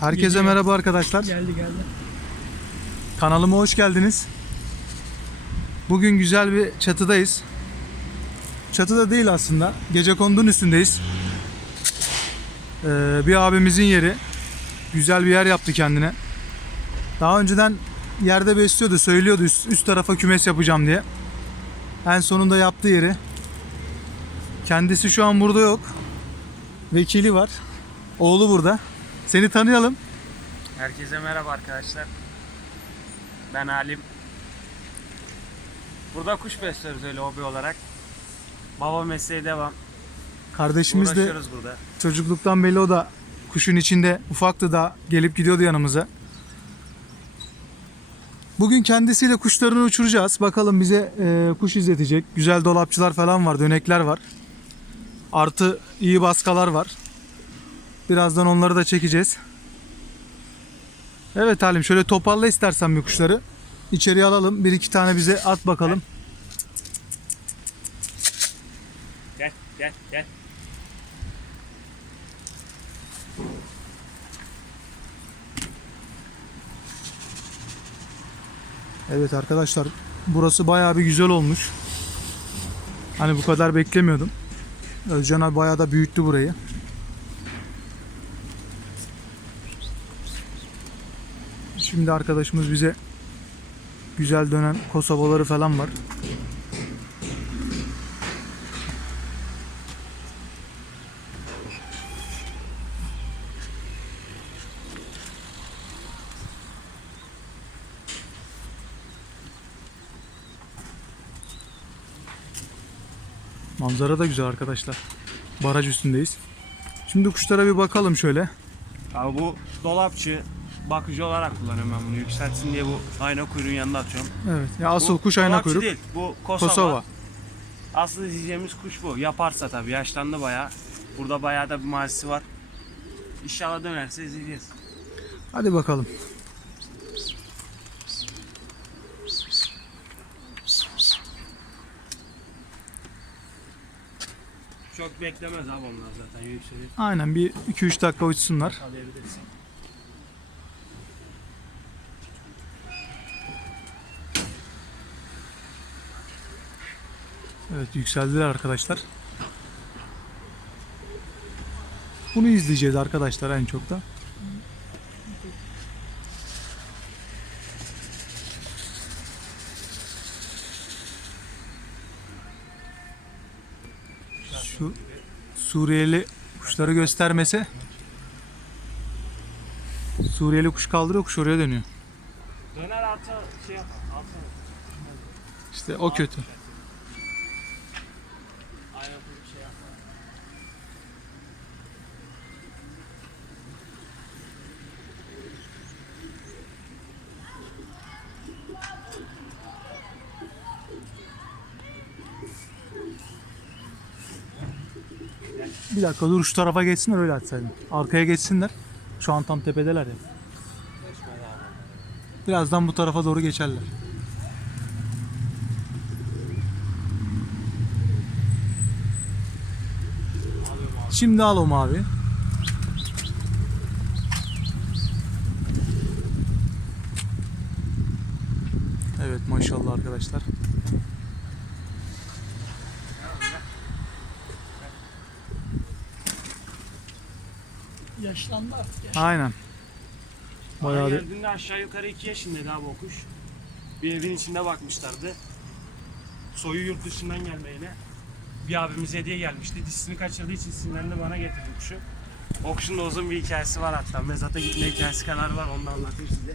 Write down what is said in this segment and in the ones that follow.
Herkese Geliyor. merhaba arkadaşlar. Geldi geldi. Kanalıma hoş geldiniz. Bugün güzel bir çatıdayız. Çatıda değil aslında. Gece kondunun üstündeyiz. Ee, bir abimizin yeri. Güzel bir yer yaptı kendine. Daha önceden yerde besliyordu, söylüyordu üst, üst tarafa kümes yapacağım diye. En sonunda yaptı yeri. Kendisi şu an burada yok. Vekili var. Oğlu burada. Seni tanıyalım. Herkese merhaba arkadaşlar. Ben Halim. Burada kuş besliyoruz öyle hobi olarak. Baba mesleği devam. Kardeşimiz de Uğraşıyoruz burada. Çocukluktan beri o da kuşun içinde ufaktı da gelip gidiyordu yanımıza. Bugün kendisiyle kuşlarını uçuracağız. Bakalım bize e, kuş izletecek. Güzel dolapçılar falan var, dönekler var. Artı iyi baskalar var. Birazdan onları da çekeceğiz. Evet Halim şöyle toparla istersen bir kuşları. İçeriye alalım. Bir iki tane bize at bakalım. Gel gel gel. Evet arkadaşlar burası bayağı bir güzel olmuş. Hani bu kadar beklemiyordum. Özcan abi bayağı da büyüttü burayı. Şimdi arkadaşımız bize güzel dönen kosovaları falan var. Manzara da güzel arkadaşlar. Baraj üstündeyiz. Şimdi kuşlara bir bakalım şöyle. Abi bu dolapçı bakıcı olarak kullanıyorum ben bunu yükseltsin diye bu ayna kuyruğun yanında atıyorum. Evet. Ya asıl Bu kuş ayna kuyruk. değil bu Kosova. Kosova. Aslı diyeceğimiz kuş bu. Yaparsa tabii yaşlandı bayağı. Burada bayağı da bir mazisi var. İnşallah dönerse izleyeceğiz. Hadi bakalım. Çok beklemez abi onlar zaten yükselir. Aynen bir 2-3 dakika uçsunlar. Alabilirsin. Evet yükseldiler arkadaşlar. Bunu izleyeceğiz arkadaşlar en çok da. Şu Suriyeli kuşları göstermese Suriyeli kuş kaldırıyor kuş oraya dönüyor. Döner alta şey yap. Alta. İşte o kötü. Aynen bir şey yap. Bir dakika dur şu tarafa geçsinler öyle açsaydın. Arkaya geçsinler. Şu an tam tepedeler ya. Birazdan bu tarafa doğru geçerler. Şimdi al o mavi. Evet maşallah arkadaşlar. Yaşlandı artık ya. Aynen. Bayağı Bana bir geldiğinde aşağı yukarı 2 yaşındaydı abi o kuş. Bir evin içinde bakmışlardı. Soyu yurt dışından gelmeyle. Bir abimiz hediye gelmişti. Dişisini kaçırdığı için sinirlerini bana getirdi kuşu. O kuşun da uzun bir hikayesi var hatta. Mezata gitme hikayesi kadar var onu da anlatayım size.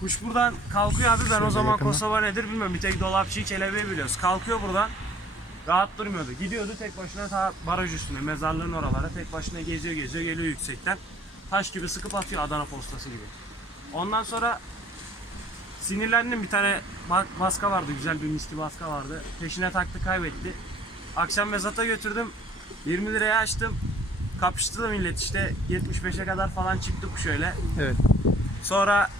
Kuş buradan kalkıyor abi ben Şöyle o zaman yakına. Kosova nedir bilmiyorum. Bir tek dolapçıyı kelebeği biliyoruz. Kalkıyor buradan. Rahat durmuyordu. Gidiyordu tek başına ta baraj üstüne, mezarlığın oralara tek başına geziyor geziyor geliyor yüksekten. Taş gibi sıkıp atıyor Adana postası gibi. Ondan sonra sinirlendim bir tane ba- baska vardı güzel bir misli baska vardı. Peşine taktı kaybetti. Akşam mezata götürdüm. 20 liraya açtım. Kapıştı da millet işte 75'e kadar falan çıktık şöyle. evet. Sonra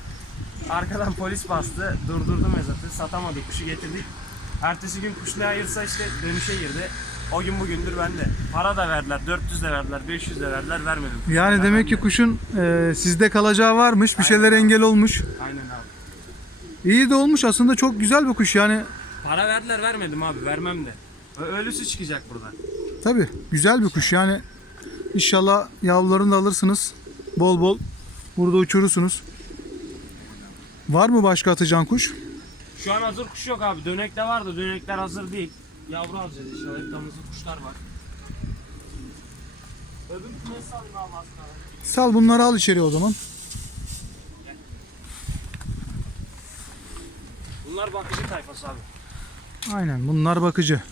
arkadan polis bastı. Durdurdu mezatı. Satamadık kuşu getirdik. Ertesi gün kuş ne ayırsa işte dönüşe girdi. O gün bugündür bende. Para da verdiler, 400 de verdiler, 500 de verdiler, vermedim. Yani Ben demek ki bende. kuşun e, sizde kalacağı varmış. Bir Aynen şeyler abi. engel olmuş. Aynen abi. İyi de olmuş aslında çok güzel bir kuş yani. Para verdiler, vermedim abi, vermem de. Ölüsü çıkacak buradan. Tabi güzel bir kuş yani. İnşallah yavrularını da alırsınız. Bol bol burada uçurursunuz. Var mı başka atacağın kuş? Şu an hazır kuş yok abi. Dönekte var da dönekler hazır değil. Yavru alacağız inşallah. Hep damızlı kuşlar var. Öbür kümesi alayım abi aslında. Sal bunları al içeri o zaman. Bunlar bakıcı tayfası abi. Aynen bunlar bakıcı.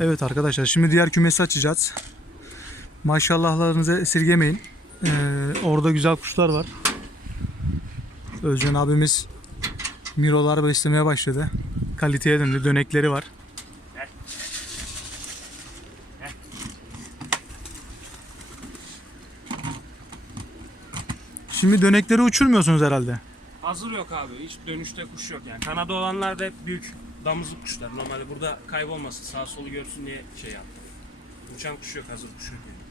Evet arkadaşlar şimdi diğer kümesi açacağız. Maşallahlarınızı esirgemeyin. Ee, orada güzel kuşlar var. Özcan abimiz mirolar beslemeye başladı. Kaliteye döndü. Dönekleri var. Şimdi dönekleri uçurmuyorsunuz herhalde. Hazır yok abi. Hiç dönüşte kuş yok yani. Kanada olanlar da hep büyük damızlık kuşlar. Normalde burada kaybolmasın, sağ solu görsün diye şey yaptım. Uçan kuş yok, hazır kuş yok yani.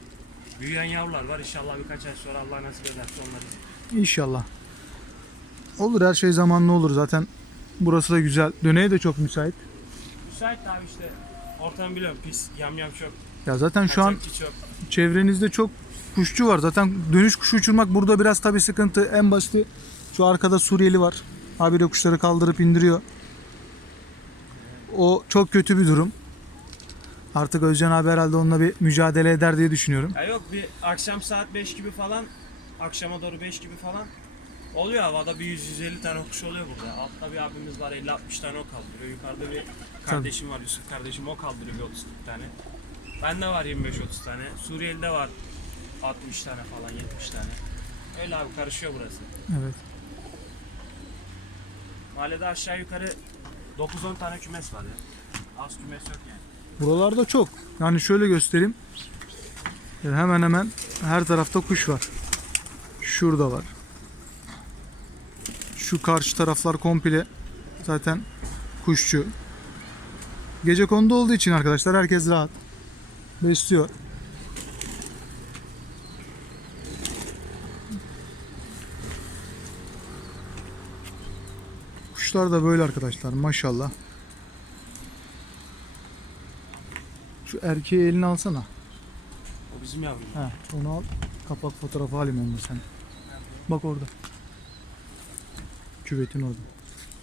Büyüyen yavrular var. İnşallah birkaç ay sonra Allah nasip ederse onları İnşallah. Olur her şey zamanlı olur zaten. Burası da güzel. Döneğe de çok müsait. Müsait abi işte. Ortam biliyorum pis, yamyam çok. Ya zaten şu an çok. çevrenizde çok kuşçu var. Zaten dönüş kuşu uçurmak burada biraz tabii sıkıntı. En basiti şu arkada Suriyeli var. Habire kuşları kaldırıp indiriyor. O çok kötü bir durum. Artık Özcan abi herhalde onunla bir mücadele eder diye düşünüyorum. Ya yok bir akşam saat 5 gibi falan, akşama doğru 5 gibi falan oluyor havada bir 100-150 tane kuş oluyor burada. Altta bir abimiz var 50-60 tane o kaldırıyor. Yukarıda bir kardeşim var Yusuf kardeşim o kaldırıyor bir 30 tane. Bende var 25-30 tane. Suriyeli'de var 60 tane falan 70 tane. Öyle abi karışıyor burası. Evet. Mahallede aşağı yukarı 9-10 tane kümes var ya. Az kümes yok yani. Buralarda çok. Yani şöyle göstereyim. E, Hemen hemen her tarafta kuş var. Şurada var. Şu karşı taraflar komple zaten kuşçu. Gece konuda olduğu için arkadaşlar herkes rahat. Besliyor. Kuşlar da böyle arkadaşlar maşallah. Şu erkeği eline alsana. O bizim yavrum. He, onu al. Kapak fotoğrafı alayım onu sen. Bak orada. Küvetin orada.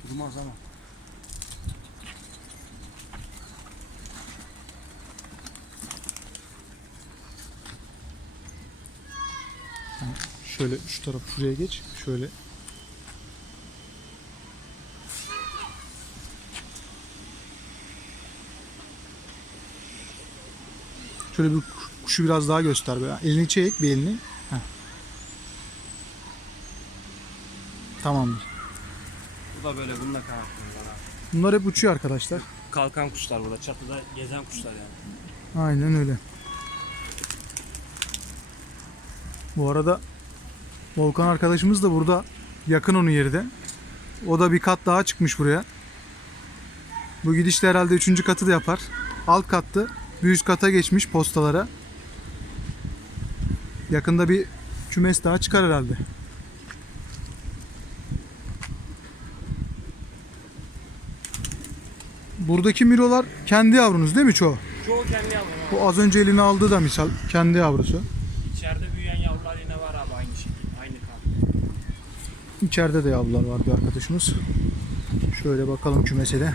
Durmaz ama. Şöyle şu taraf şuraya geç. Şöyle. Şöyle bir kuşu biraz daha göster be. Elini çek bir elini. Heh. Tamamdır. Bu da böyle bununla kanatlı. Bunlar hep uçuyor arkadaşlar. Kalkan kuşlar burada. Çatıda gezen kuşlar yani. Aynen öyle. Bu arada Volkan arkadaşımız da burada yakın onun yeri de. O da bir kat daha çıkmış buraya. Bu gidişle herhalde üçüncü katı da yapar. Alt kattı. Bir üst kata geçmiş postalara. Yakında bir kümes daha çıkar herhalde. Buradaki mirolar kendi yavrunuz değil mi çoğu? Çoğu kendi yavrum. abi. Bu az önce eline aldığı da misal kendi yavrusu. İçeride büyüyen yavrular yine var abi aynı şekilde. Aynı kan. İçeride de yavrular var bir arkadaşımız. Şöyle bakalım kümese de.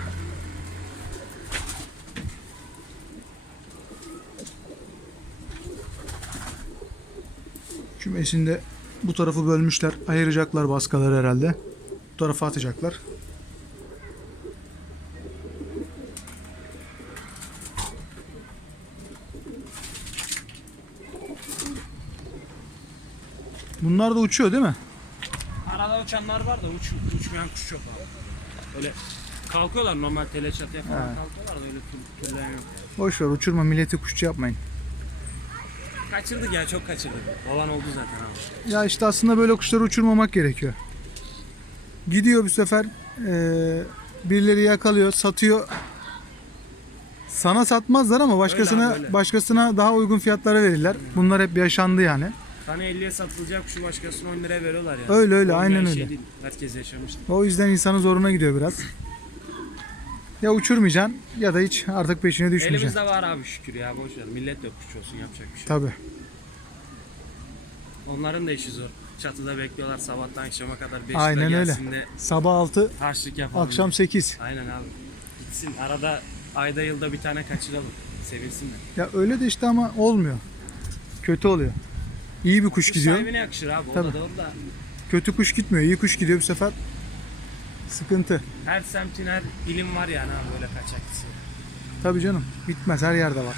Kümesinde bu tarafı bölmüşler. Ayıracaklar baskaları herhalde. Bu tarafa atacaklar. Bunlar da uçuyor değil mi? Arada uçanlar var da uç, uçmayan kuş çok abi. Öyle kalkıyorlar normal tele çatıya falan He. kalkıyorlar da öyle tür, türler yok. Boş ver uçurma milleti kuşçu yapmayın. Kaçırdık ya çok kaçırdık. Olan oldu zaten abi. Ya işte aslında böyle kuşları uçurmamak gerekiyor. Gidiyor bu sefer eee, birileri yakalıyor, satıyor. Sana satmazlar ama başkasına öyle. başkasına daha uygun fiyatlara verirler. Bunlar hep yaşandı yani. Sana 50'ye satılacak şu başkasına 10 liraya veriyorlar ya. Öyle, öyle, Olmayan aynen şey öyle. değil. Herkes yaşamıştır. O yüzden insanın zoruna gidiyor biraz. Ya uçurmayacaksın ya da hiç artık peşine düşmeyeceksin. Elimizde var abi şükür ya boş ver. Millet de kuş olsun yapacak bir şey. yok. Tabii. Onların da işi zor. Çatıda bekliyorlar sabahtan akşama kadar 5 Aynen öyle. gelsin de Sabah 6, harçlık yapalım. akşam 8. Aynen abi. Gitsin arada ayda yılda bir tane kaçıralım. Sevinsinler. Ya öyle de işte ama olmuyor. Kötü oluyor. İyi bir kuş Kuş gidiyor. sahibine yakışır abi. O Tabii. da da o da. Kötü kuş gitmiyor. iyi kuş gidiyor bu sefer. Sıkıntı. Her semtin her ilim var yani abi böyle kaçakçısı. Tabii canım. Bitmez. Her yerde var.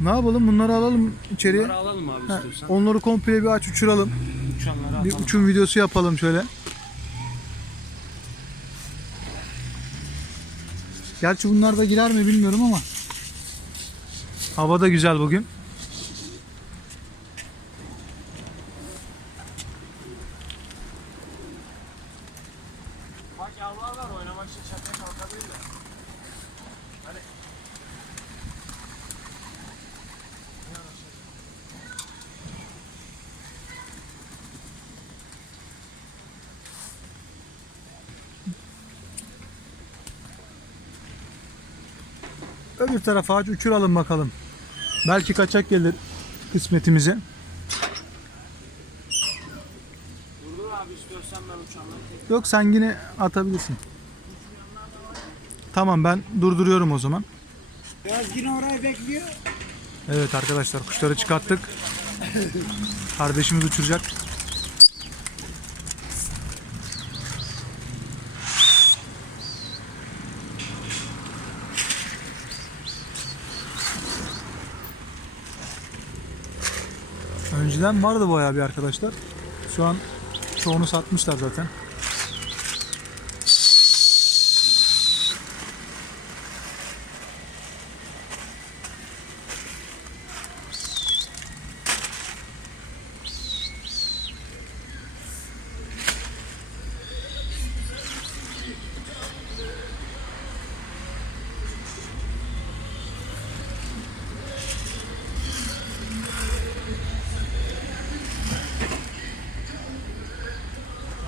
Ne yapalım? Bunları alalım içeriye. Bunları alalım abi Ha, istiyorsan. onları komple bir aç uçuralım. Uçanları Bir atalım. uçum videosu yapalım şöyle. Gerçi bunlar da girer mi bilmiyorum ama. Hava da güzel bugün. Bak yavrular var oynamak için çatıya kalkabilirler. Hadi. Öbür tarafa aç uçuralım bakalım. Belki kaçak gelir kısmetimize. Durdur abi istiyorsan ben uçanları tek Yok sen yine atabilirsin. Tamam ben durduruyorum o zaman. Biraz yine orayı bekliyor. Evet arkadaşlar kuşları çıkarttık. Kardeşimiz uçuracak. Önceden vardı bayağı bir arkadaşlar. Şu an çoğunu satmışlar zaten.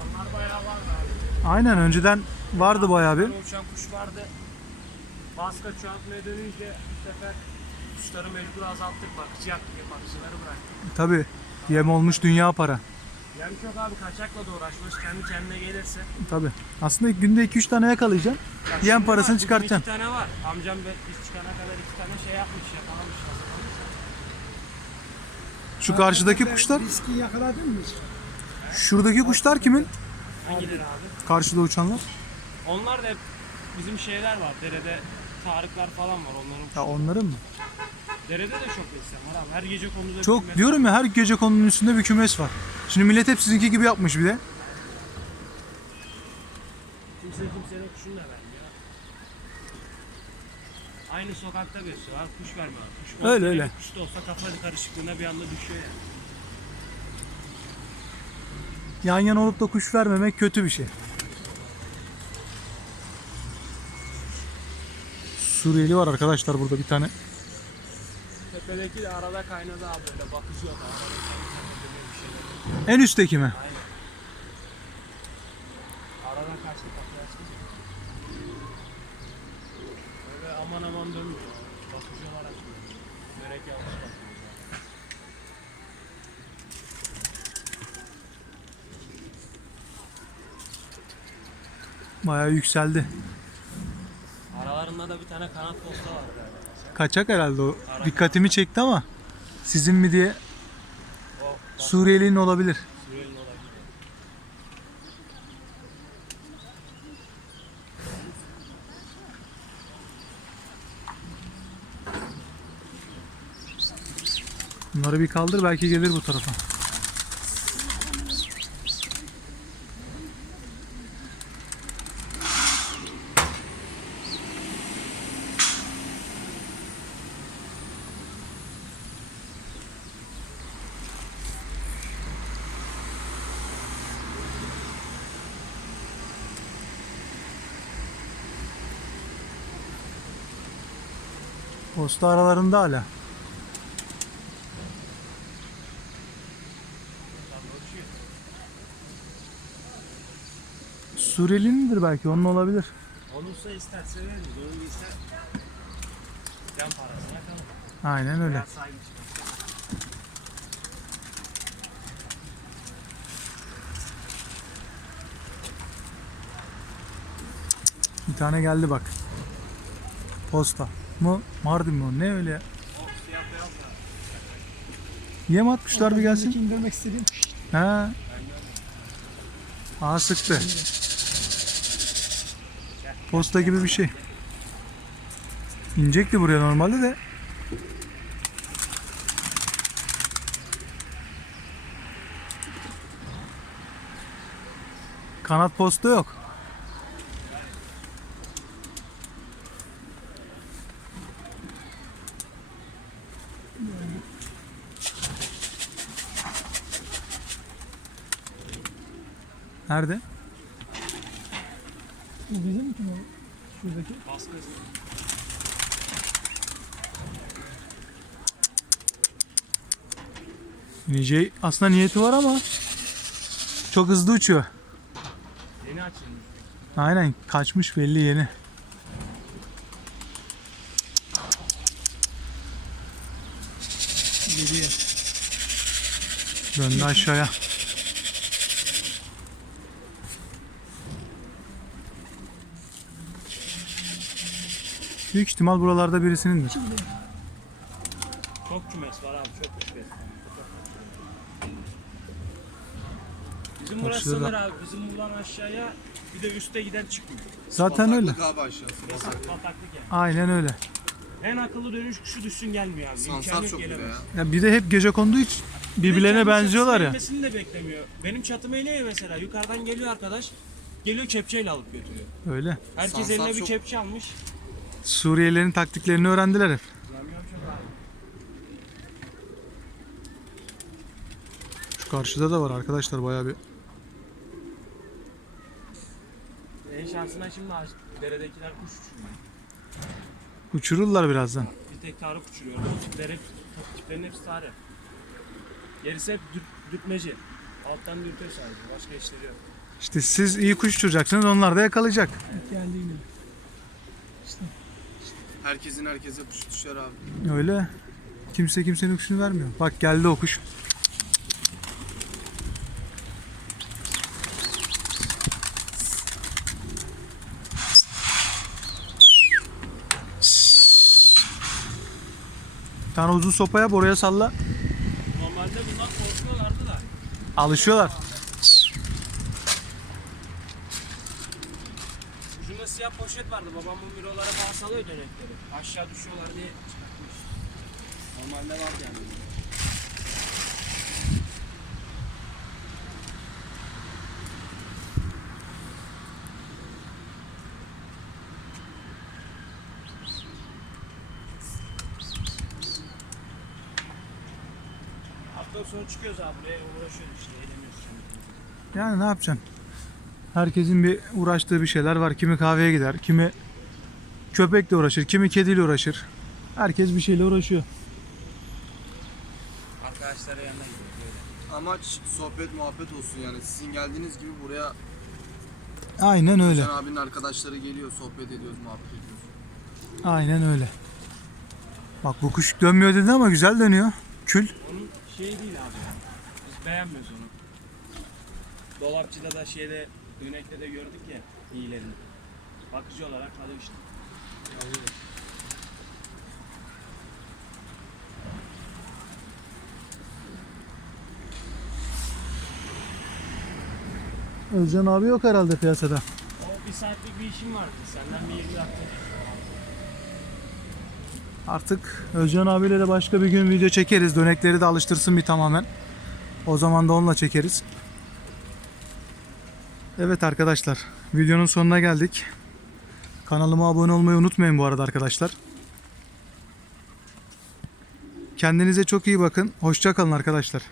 Uçanlar bayağı var abi. Aynen önceden vardı bayağı bir. uçan kuş vardı. Baska çoğaltmaya dönünce bu sefer kuşları mecbur azalttık. Bakıcı yaptık. Bakıcıları bıraktık. Tabi yem olmuş dünya para. Yani çok abi kaçakla da uğraşmış. Kendi kendine gelirse. Tabi. Aslında günde 2-3 tane yakalayacaksın. Ya Yem parasını var, çıkartacaksın. İki tane var. Amcam biz çıkana kadar iki tane şey yapmış. Yakalamış. Şu karşıdaki kuşlar, Riski yakaladın mı? şuradaki kuşlar kimin? Hangileri abi? Karşıda uçanlar. Onlar da hep bizim şeyler var. Derede tarıklar falan var onların. Ya onların mı? Derede de çok beslen var abi. Her gece konuda Çok kümes- diyorum ya her gece konunun üstünde bir kümes var. Şimdi millet hep sizinki gibi yapmış bir de. Kimse kimsenin kuşunu da vermiyor. Aynı sokakta besliyorlar. Kuş vermiyorlar. Kuş Öyle, ortaya öyle. bir Kuş da olsa kafa karışıklığına bir anda düşüyor yani. Yan yana olup da kuş vermemek kötü bir şey. Suriyeli var arkadaşlar burada bir tane. Tepedeki de arada kaynadı abi böyle şeyler. En üstteki mi? Aynen. Arada kaçtı kapıyı açtı. Böyle aman aman dönmüyor. Bakışıyorlar açmıyor. Börek bakıyorlar. Bayağı yükseldi. Aralarında da bir tane kanat posta var galiba. Kaçak herhalde o. Dikkatimi çekti ama sizin mi diye O Suriyeli'nin olabilir. Suriyeli olabilir. Bunları bir kaldır belki gelir bu tarafa. Posta aralarında hala. Suriyeli'nindir belki onun olabilir. Olursa isterse veririz. Onu ister. Can parasına kalır. Aynen öyle. Bir tane geldi bak. Posta mı? Mardin mi o? Ne öyle? Yem atmışlar bir gelsin. indirmek istedim. Ha. Aa sıktı. Posta gibi bir şey. İnecekti buraya normalde de. Kanat posta yok. Nerede? Bu bizim mi? Şuradaki. Baskı. İneceği aslında niyeti var ama çok hızlı uçuyor. Yeni açılmış. Aynen kaçmış belli yeni. Geliyor. Döndü aşağıya. Büyük ihtimal buralarda birisinindir. Çok kümes var abi çok kümes. Bizim burası sınır abi. Bizim buradan aşağıya bir de üste giden çıkmıyor. Zaten öyle. Bataklık abi aşağısı. Yasak bataklık yani. Aynen öyle. En akıllı dönüş kuşu düşsün gelmiyor abi. İmkanı Sansar yok çok bir de gelemez. ya. Ya bir de hep gece konduğu için birbirlerine Kendi benziyorlar ya. inmesini de beklemiyor. Benim çatıma iniyor mesela. Yukarıdan geliyor arkadaş. Geliyor kepçeyle alıp götürüyor. Öyle. Herkes Sansar eline bir çok- kepçe almış. Suriyelilerin taktiklerini öğrendiler hep. Şu karşıda da var arkadaşlar bayağı bir. En şansına şimdi ağaç- deredekiler kuş uçuruyor. Uçururlar birazdan. Bir tek tarık uçuruyor. Tipler hep, tiplerin hepsi tarih. Gerisi hep dür, dürtmeci. Alttan dürtüyor sadece. Başka işleri yok. İşte siz iyi kuş uçuracaksınız onlar da yakalayacak. Geldi yine. Herkesin herkese kuşu düşer abi. Öyle. Kimse kimsenin kuşunu vermiyor. Bak geldi o kuş. Bir tane uzun sopa yap oraya salla. Normalde bunlar korkuyorlardı da. Alışıyorlar. Siyah poşet vardı. Babam bu bürolara falan salıyor dönekleri. Aşağı düşüyorlar diye çıkartmış. Normalde vardı yani. Hafta sonu çıkıyoruz abi buraya uğraşıyoruz işte eğleniyoruz. Yani ne yapacaksın? Herkesin bir uğraştığı bir şeyler var. Kimi kahveye gider, kimi köpekle uğraşır, kimi kediyle uğraşır. Herkes bir şeyle uğraşıyor. Arkadaşlara yanına gidiyoruz böyle. Amaç sohbet muhabbet olsun yani. Sizin geldiğiniz gibi buraya Aynen öyle. Can abinin arkadaşları geliyor, sohbet ediyoruz, muhabbet ediyoruz. Aynen öyle. Bak bu kuş dönmüyor dedi ama güzel dönüyor. Kül. Onun şeyi değil abi. Biz beğenmiyoruz onu. Dolapçıda da şeyde dönekte de gördük ya iyilerini. Bakıcı olarak kalıyor işte. Özcan abi yok herhalde piyasada. O bir saatlik bir işim vardı. Senden bir 20 dakika. Artık Özcan abiyle de başka bir gün video çekeriz. Dönekleri de alıştırsın bir tamamen. O zaman da onunla çekeriz. Evet arkadaşlar. Videonun sonuna geldik. Kanalıma abone olmayı unutmayın bu arada arkadaşlar. Kendinize çok iyi bakın. Hoşça kalın arkadaşlar.